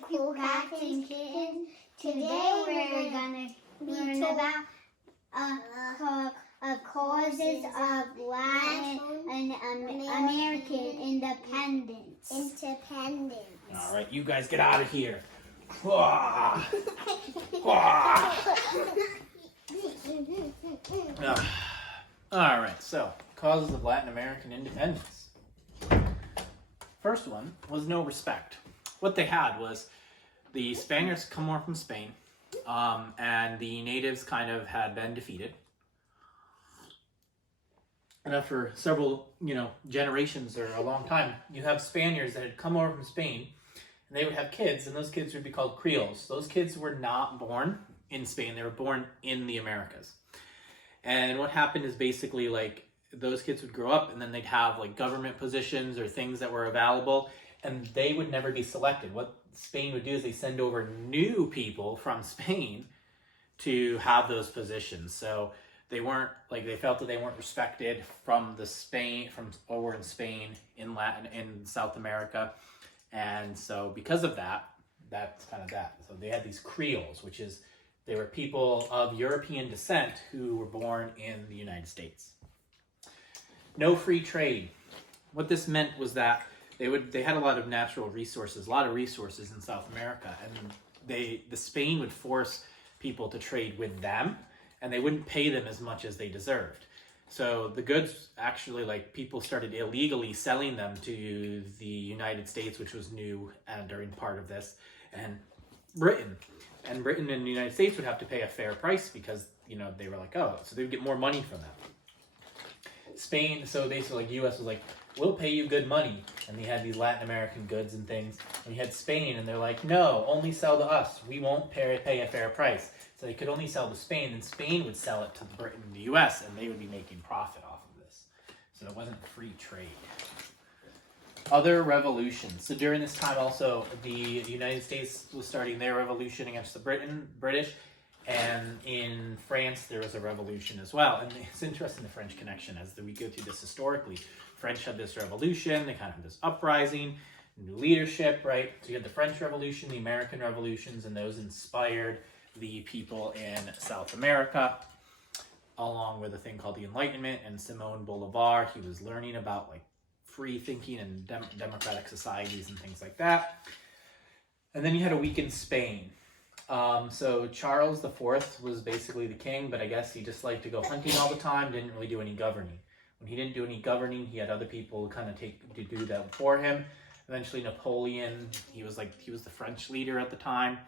cool cats and kittens. Today we're gonna learn about causes of Latin and American independence. All right, you guys get out of here. All right, so causes of Latin American independence. First one was no respect. What they had was the Spaniards come over from Spain, and the natives kind of had been defeated. And after several, generations or a long time, you have Spaniards that had come over from Spain, and they would have kids, and those kids would be called Creoles. Those kids were not born in Spain; they were born in the Americas. And what happened is basically those kids would grow up, and then they'd have government positions or things that were available, and they would never be selected. What Spain would do is they send over new people from Spain to have those positions. So they weren't they felt that they weren't respected from over in Spain, in South America. And so because of that, that's kind of that. So they had these Creoles, which is they were people of European descent who were born in the United States. No free trade. What this meant was that they had a lot of natural resources, a lot of resources in South America, and the Spain would force people to trade with them, and they wouldn't pay them as much as they deserved. So the goods actually, people started illegally selling them to the United States, which was new during part of this, and Britain. And Britain and the United States would have to pay a fair price because, they were so they would get more money from them. Spain, so basically U.S. was we'll pay you good money. And they had these Latin American goods and things. And you had Spain, and they're no, only sell to us. We won't pay a fair price. So they could only sell to Spain, and Spain would sell it to Britain and the U.S., and they would be making profit off of this. So it wasn't free trade. Other revolutions. So during this time also, the United States was starting their revolution against the British, and in France there was a revolution as well. And it's interesting, the French connection, as we go through this historically. French had this revolution, they kind of had this uprising, new leadership, right? So you had the French Revolution, the American revolutions, and those inspired the people in South America, along with a thing called the Enlightenment. And Simón Bolivar, he was learning about free thinking and democratic societies and things like that. And then you had a weakened Spain. So Charles IV was basically the king, but I guess he just liked to go hunting all the time, didn't really do any governing. When he didn't do any governing, he had other people kind of to do that for him. Eventually Napoleon, he was the French leader at the time,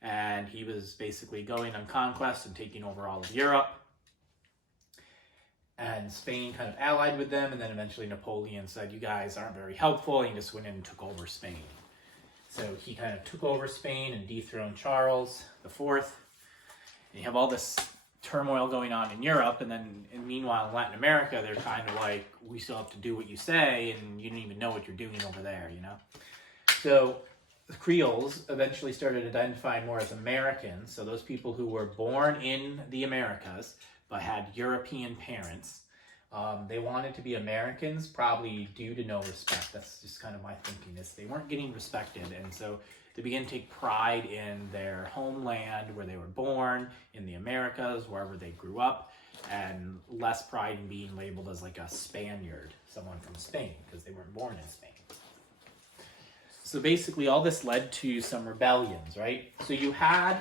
and he was basically going on conquest and taking over all of Europe. And Spain kind of allied with them, and then eventually Napoleon said, you guys aren't very helpful, and he just went in and took over Spain. So he kind of took over Spain and dethroned Charles IV. And you have all this turmoil going on in Europe, and then meanwhile in Latin America, they're kind of we still have to do what you say, and you don't even know what you're doing over there, So the Creoles eventually started identifying more as Americans, so those people who were born in the Americas but had European parents. They wanted to be Americans, probably due to no respect. That's just kind of my thinking, is they weren't getting respected, and so they began to take pride in their homeland where they were born, in the Americas, wherever they grew up, and less pride in being labeled as a Spaniard, someone from Spain, because they weren't born in Spain. So basically all this led to some rebellions, right? So you had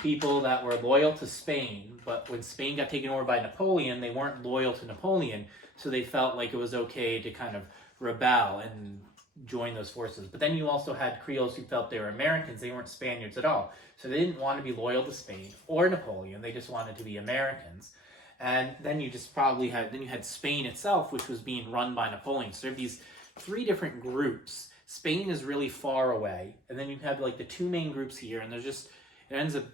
people that were loyal to Spain, but when Spain got taken over by Napoleon, they weren't loyal to Napoleon, so they felt like it was okay to kind of rebel and join those forces. But then you also had Creoles who felt they were Americans, they weren't Spaniards at all. So they didn't want to be loyal to Spain or Napoleon, they just wanted to be Americans. And then you had Spain itself, which was being run by Napoleon. So there are these three different groups. Spain is really far away, and then you have the two main groups here, and it ends up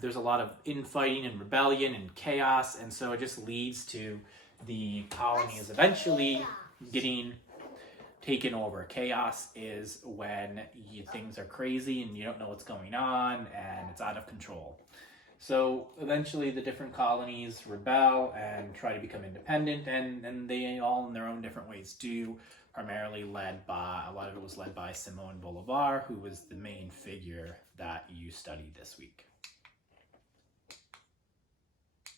there's a lot of infighting and rebellion and chaos, and so it just leads to the colonies eventually getting taken over. Chaos is when things are crazy and you don't know what's going on and it's out of control. So eventually the different colonies rebel and try to become independent, and they all in their own different ways do. primarily led by, a lot of it was led by Simon Bolivar, who was the main figure that you studied this week.